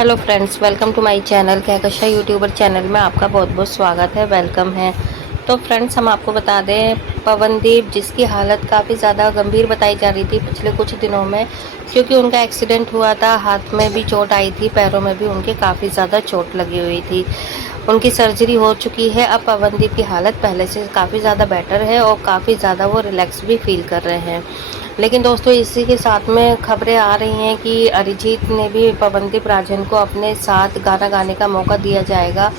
Hello friends, welcome to my channel Kahkasha YouTuber channel में आपका बहुत बहुत स्वागत है, वेलकम है। तो फ्रेंड्स, हम आपको बता दें, पवनदीप जिसकी हालत काफ़ी ज़्यादा गंभीर बताई जा रही थी पिछले कुछ दिनों में, क्योंकि उनका एक्सीडेंट हुआ था, हाथ में भी चोट आई थी, पैरों में भी उनके काफ़ी ज़्यादा चोट लगी हुई थी। उनकी सर्जरी हो चुकी है। अब पवनदीप की हालत पहले से काफ़ी ज़्यादा बेटर है और काफ़ी ज़्यादा वो रिलैक्स भी फील कर रहे हैं। लेकिन दोस्तों, इसी के साथ में खबरें आ रही हैं कि अरिजीत ने भी पवनदीप राजन को अपने साथ गाना गाने का मौका दिया जाएगा।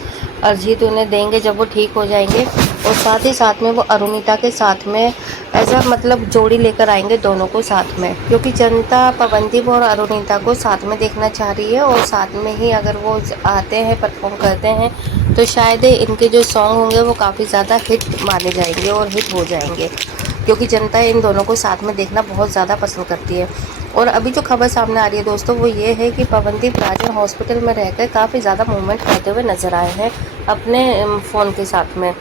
अरिजीत उन्हें देंगे जब वो ठीक हो जाएंगे, और साथ ही साथ में वो अरुणिता के साथ में ऐसा मतलब जोड़ी लेकर आएंगे दोनों को साथ में, क्योंकि जनता पवनदीप और अरुणिता को साथ में देखना चाह रही है। और साथ में ही अगर वो आते हैं, परफॉर्म करते हैं, तो शायद इनके जो सॉन्ग होंगे वो काफ़ी ज़्यादा हिट माने जाएंगे और हिट हो जाएंगे, क्योंकि जनता इन दोनों को साथ में देखना बहुत ज़्यादा पसंद करती है। और अभी जो खबर सामने आ रही है दोस्तों, वो ये है कि पवनदीप राजन हॉस्पिटल में रहकर काफ़ी ज़्यादा मूवमेंट करते हुए नजर आए हैं अपने फ़ोन के साथ में,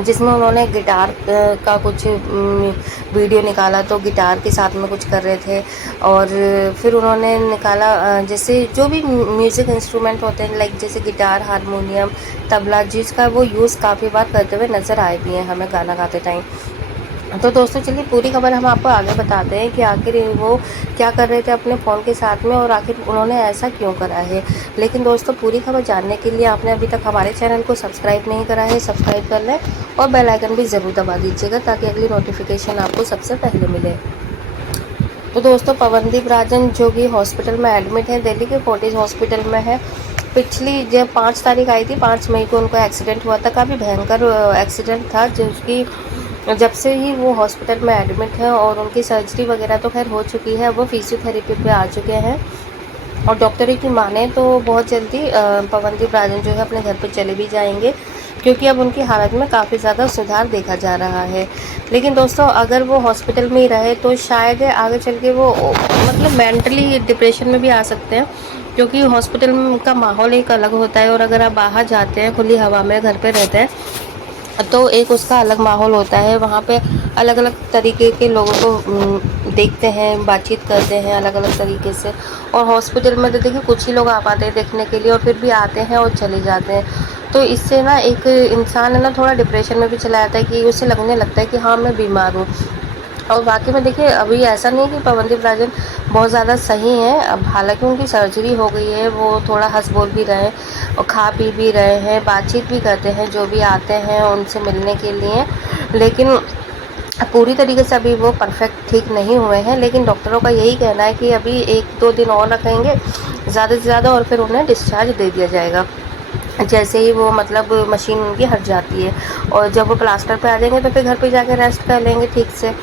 जिसमें उन्होंने गिटार का कुछ वीडियो निकाला, तो गिटार के साथ में कुछ कर रहे थे। और फिर उन्होंने निकाला जैसे जो भी म्यूज़िक इंस्ट्रूमेंट होते हैं, लाइक जैसे गिटार, हारमोनियम, तबला, जिसका वो यूज़ काफ़ी बार करते हुए नज़र आए भी हैं हमें गाना गाते टाइम। तो दोस्तों, चलिए पूरी खबर हम आपको आगे बताते हैं कि आखिर वो क्या कर रहे थे अपने फ़ोन के साथ में और आखिर उन्होंने ऐसा क्यों करा है। लेकिन दोस्तों, पूरी खबर जानने के लिए आपने अभी तक हमारे चैनल को सब्सक्राइब नहीं करा है, सब्सक्राइब कर लें और बेल आइकन भी ज़रूर दबा दीजिएगा, ताकि अगली नोटिफिकेशन आपको सबसे पहले मिले। तो दोस्तों, पवनदीप राजन जो कि हॉस्पिटल में एडमिट है, दिल्ली के फोर्टिस हॉस्पिटल में है। पिछली जब 5 तारीख आई थी, 5 मई को उनको एक्सीडेंट हुआ था। काफ़ी भयंकर एक्सीडेंट था, जिसकी जब से ही वो हॉस्पिटल में एडमिट है, और उनकी सर्जरी वगैरह तो खैर हो चुकी है। वो फिजियोथेरेपी पे आ चुके हैं, और डॉक्टरों की माने तो बहुत जल्दी पवनदीप राजन जो है अपने घर पे चले भी जाएंगे, क्योंकि अब उनकी हालत में काफ़ी ज़्यादा सुधार देखा जा रहा है। लेकिन दोस्तों, अगर वो हॉस्पिटल में ही रहे तो शायद आगे चल के वो मतलब मेंटली डिप्रेशन में भी आ सकते हैं, क्योंकि हॉस्पिटल का माहौल एक अलग होता है, और अगर आप बाहर जाते हैं, खुली हवा में घर पे रहते हैं, तो एक उसका अलग माहौल होता है। वहाँ पे अलग अलग तरीके के लोगों को देखते हैं, बातचीत करते हैं अलग अलग तरीके से। और हॉस्पिटल में तो देखिए कुछ ही लोग आ पाते हैं देखने के लिए, और फिर भी आते हैं और चले जाते हैं। तो इससे ना एक इंसान है ना थोड़ा डिप्रेशन में भी चला जाता है, कि उसे लगने लगता है कि हाँ, मैं बीमार हूँ। और वाकई में देखिए, अभी ऐसा नहीं है कि पवनदीप राजन बहुत ज़्यादा सही हैं। अब हालांकि उनकी सर्जरी हो गई है, वो थोड़ा हंस बोल भी रहे हैं और खा पी भी रहे हैं, बातचीत भी करते हैं जो भी आते हैं उनसे मिलने के लिए। लेकिन पूरी तरीके से अभी वो परफेक्ट ठीक नहीं हुए हैं। लेकिन डॉक्टरों का यही कहना है कि अभी 1-2 दिन और रखेंगे ज़्यादा से ज़्यादा, और फिर उन्हें डिस्चार्ज दे दिया जाएगा, जैसे ही वो मतलब मशीन उनकी हट जाती है। और जब वो प्लास्टर पे आ जाएंगे तो फिर घर पे जाके रेस्ट कर लेंगे ठीक से।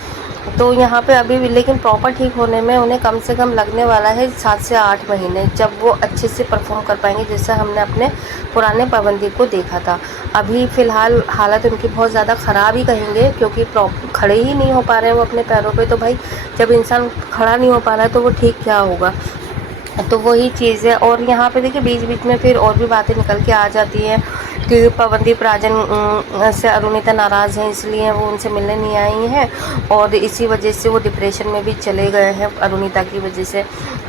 तो यहाँ पे अभी भी लेकिन प्रॉपर ठीक होने में उन्हें कम से कम लगने वाला है 7 से 8 महीने, जब वो अच्छे से परफॉर्म कर पाएंगे, जैसे हमने अपने पुराने पवनदीप को देखा था। अभी फ़िलहाल हालत उनकी बहुत ज़्यादा ख़राब ही कहेंगे, क्योंकि खड़े ही नहीं हो पा रहे हैं वो अपने पैरों पे। तो भाई, जब इंसान खड़ा नहीं हो पा रहा है तो वो ठीक क्या होगा। तो वही चीज़ है। और यहाँ पे देखिए बीच बीच में फिर और भी बातें निकल के आ जाती हैं कि पवनदीप राजन से अरुणिता नाराज़ हैं, इसलिए वो उनसे मिलने नहीं आई हैं, और इसी वजह से वो डिप्रेशन में भी चले गए हैं अरुणिता की वजह से।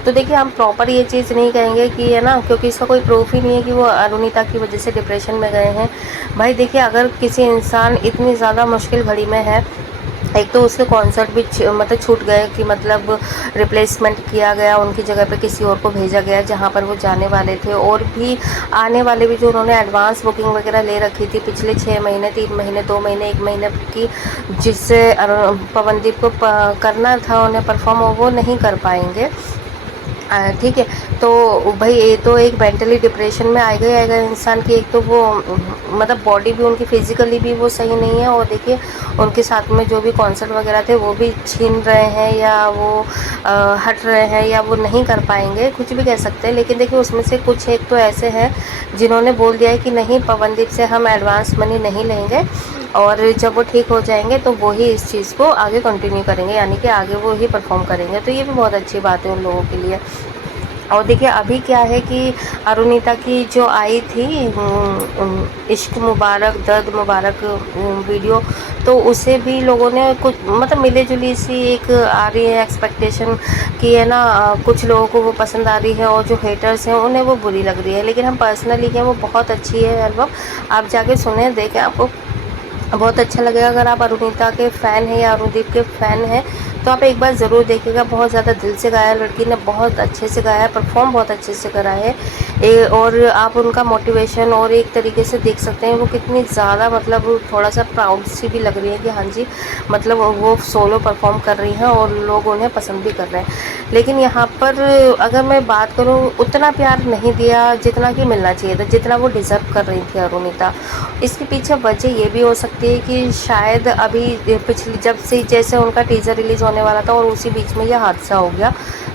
तो देखिए, हम प्रॉपर ये चीज़ नहीं कहेंगे कि है ना, क्योंकि इसका कोई प्रूफ ही नहीं है कि वो अरुणिता की वजह से डिप्रेशन में गए हैं। भाई देखिए, अगर किसी इंसान इतनी ज़्यादा मुश्किल घड़ी में है, एक तो उसके कॉन्सर्ट भी मतलब छूट गए, कि मतलब रिप्लेसमेंट किया गया, उनकी जगह पे किसी और को भेजा गया जहाँ पर वो जाने वाले थे। और भी आने वाले भी जो उन्होंने एडवांस बुकिंग वगैरह ले रखी थी पिछले 6 महीने, 3 महीने, 2 महीने, 1 महीने की, जिससे पवनदीप को करना था उन्हें परफॉर्म, वो नहीं कर पाएंगे। ठीक है। तो भाई, ये तो एक मेंटली डिप्रेशन में आएगा इंसान की। एक तो वो मतलब बॉडी भी उनकी फिजिकली भी वो सही नहीं है, और देखिए उनके साथ में जो भी कॉन्सर्ट वगैरह थे वो भी छीन रहे हैं, या वो हट रहे हैं, या वो नहीं कर पाएंगे, कुछ भी कह सकते हैं। लेकिन देखिए, उसमें से कुछ एक तो ऐसे हैं जिन्होंने बोल दिया है कि नहीं, पवनदीप से हम एडवांस मनी नहीं लेंगे, और जब वो ठीक हो जाएंगे तो वो ही इस चीज़ को आगे कंटिन्यू करेंगे, यानी कि आगे वो ही परफॉर्म करेंगे। तो ये भी बहुत अच्छी बात है उन लोगों के लिए। और देखिए अभी क्या है कि अरुणिता की जो आई थी इश्क मुबारक दर्द मुबारक वीडियो, तो उसे भी लोगों ने कुछ मतलब मिली जुली सी एक आ रही है एक्सपेक्टेशन कि है ना, कुछ लोगों को वो पसंद आ रही है और जो हेटर्स हैं उन्हें वो बुरी लग रही है। लेकिन हम पर्सनली क्या, वो बहुत अच्छी है एल्बम, आप जाके सुने देखें, आपको बहुत अच्छा लगेगा। अगर आप अरुणिता के फ़ैन हैं या अरुणदीप के फ़ैन हैं तो आप एक बार ज़रूर देखिएगा। बहुत ज़्यादा दिल से गाया, लड़की ने बहुत अच्छे से गाया, परफॉर्म बहुत अच्छे से करा है। और आप उनका मोटिवेशन और एक तरीके से देख सकते हैं वो कितनी ज़्यादा मतलब थोड़ा सा प्राउड सी भी लग रही है कि हाँ जी, मतलब वो सोलो परफॉर्म कर रही हैं और लोग उन्हें पसंद भी कर रहे हैं। लेकिन यहाँ पर अगर मैं बात करूँ, उतना प्यार नहीं दिया जितना कि मिलना चाहिए था, जितना वो डिज़र्व कर रही थी अरुणिता। इसके पीछे वजह ये भी हो सकती है कि शायद अभी पिछली जब से जैसे उनका टीज़र रिलीज़ होने वाला था और उसी बीच में यह हादसा हो गया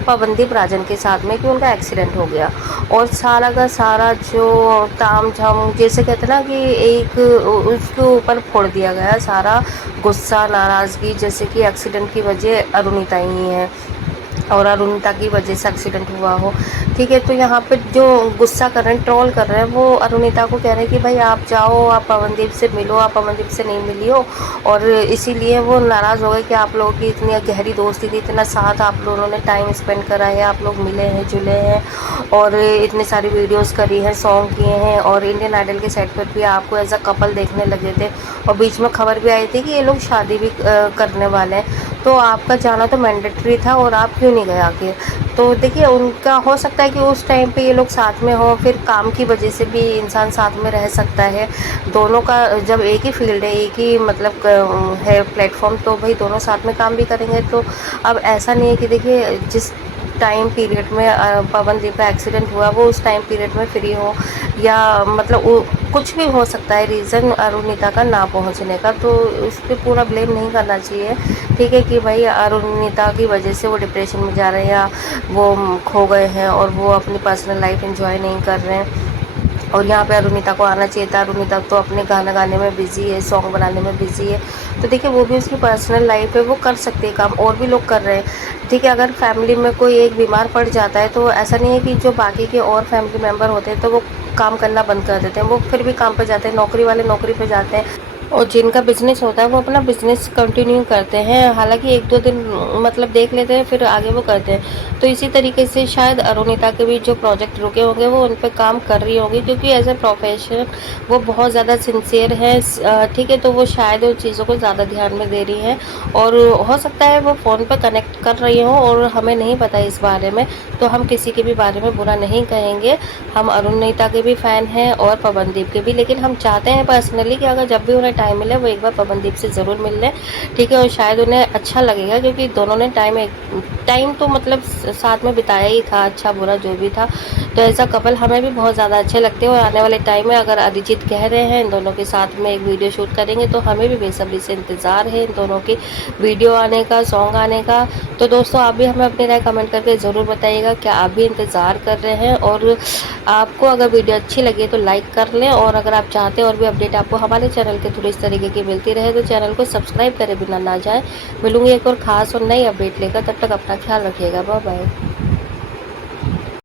पवनदीप राजन के साथ में कि उनका एक्सीडेंट हो गया, और सारा का सारा जो ताम झाम जैसे कहते हैं ना कि एक उसके ऊपर फोड़ दिया गया सारा गुस्सा नाराज़गी, जैसे कि एक्सीडेंट की वजह अरुणिता ही है और अरुणिता की वजह से एक्सीडेंट हुआ हो। ठीक है, तो यहाँ पे जो गुस्सा कर रहे हैं, ट्रोल कर रहे हैं, वो अरुणिता को कह रहे हैं कि भाई आप जाओ, आप पवनदीप से मिलो, आप पवनदीप से नहीं मिली हो, और इसीलिए वो नाराज़ हो गए कि आप लोगों की इतनी गहरी दोस्ती थी, इतना साथ आप लोगों ने टाइम स्पेंड करा है, आप लोग मिले हैं जुले हैं और इतनी सारी वीडियोज़ करी हैं, सॉन्ग किए हैं, और इंडियन आइडल के सेट पर भी आपको एज अ कपल देखने लगे थे, और बीच में खबर भी आई थी कि ये लोग शादी भी करने वाले हैं, तो आपका जाना तो मैंडेटरी था और आप क्यों नहीं गए आगे। तो देखिए उनका हो सकता है कि उस टाइम पे ये लोग साथ में हों, फिर काम की वजह से भी इंसान साथ में रह सकता है। दोनों का जब एक ही फील्ड है, एक ही मतलब है प्लेटफॉर्म, तो भाई दोनों साथ में काम भी करेंगे। तो अब ऐसा नहीं है कि देखिए जिस टाइम पीरियड में पवनदीप का एक्सीडेंट हुआ वो उस टाइम पीरियड में फ्री हो, या मतलब कुछ भी हो सकता है रीज़न अरुणिता का ना पहुंचने का, तो उस पर पूरा ब्लेम नहीं करना चाहिए। ठीक है कि भाई अरुणिता की वजह से वो डिप्रेशन में जा रहे हैं या वो खो गए हैं और वो अपनी पर्सनल लाइफ एंजॉय नहीं कर रहे हैं, और यहाँ पे अरुणिता को आना चाहिए था। अरुणिता तो अपने गाना गाने में बिज़ी है, सॉन्ग बनाने में बिज़ी है, तो देखिए वो भी उसकी पर्सनल लाइफ है, वो कर सकती है काम, और भी लोग कर रहे हैं। ठीक है, अगर फैमिली में कोई एक बीमार पड़ जाता है तो ऐसा नहीं है कि जो बाकी के और फैमिली मेम्बर होते हैं तो वो काम करना बंद कर देते हैं, वो फिर भी काम पे जाते हैं, नौकरी वाले नौकरी पे जाते हैं, और जिनका बिजनेस होता है वो अपना बिजनेस कंटिन्यू करते हैं, हालांकि एक दो दिन मतलब देख लेते हैं फिर आगे वो करते हैं। तो इसी तरीके से शायद अरुणिता के भी जो प्रोजेक्ट रुके होंगे वो उन पर काम कर रही होंगी, क्योंकि एज ए प्रोफेशन वो बहुत ज़्यादा सिंसियर है। ठीक है, तो वो शायद उन चीज़ों को ज़्यादा ध्यान में दे रही हैं, और हो सकता है वो फ़ोन पर कनेक्ट कर रही हों और हमें नहीं पता इस बारे में, तो हम किसी के भी बारे में बुरा नहीं कहेंगे। हम अरुणिता के भी फ़ैन हैं और पवनदीप के भी, लेकिन हम चाहते हैं पर्सनली कि अगर जब भी उन्हें टाइम मिले वो एक बार पवनदीप से ज़रूर मिल लें। ठीक है, और शायद उन्हें अच्छा लगेगा, क्योंकि दोनों ने टाइम तो मतलब साथ में बिताया ही था, अच्छा बुरा जो भी था, तो ऐसा कपल हमें भी बहुत ज़्यादा अच्छे लगते हैं। और आने वाले टाइम में अगर अरिजीत कह रहे हैं इन दोनों के साथ में एक वीडियो शूट करेंगे, तो हमें भी बेसब्री से इंतज़ार है इन दोनों की वीडियो आने का, सॉन्ग आने का। तो दोस्तों आप भी हमें अपनी राय कमेंट करके ज़रूर बताइएगा, क्या आप भी इंतज़ार कर रहे हैं, और आपको अगर वीडियो अच्छी लगे तो लाइक कर लें, और अगर आप चाहते हैं और भी अपडेट आपको हमारे चैनल के थ्रू इस तरीके की मिलती रहे तो चैनल को सब्सक्राइब करे बिना ना जाए। मिलूंगी एक और ख़ास और नई अपडेट लेकर, तब तक अपना ख्याल रखिएगा, बाय बाय।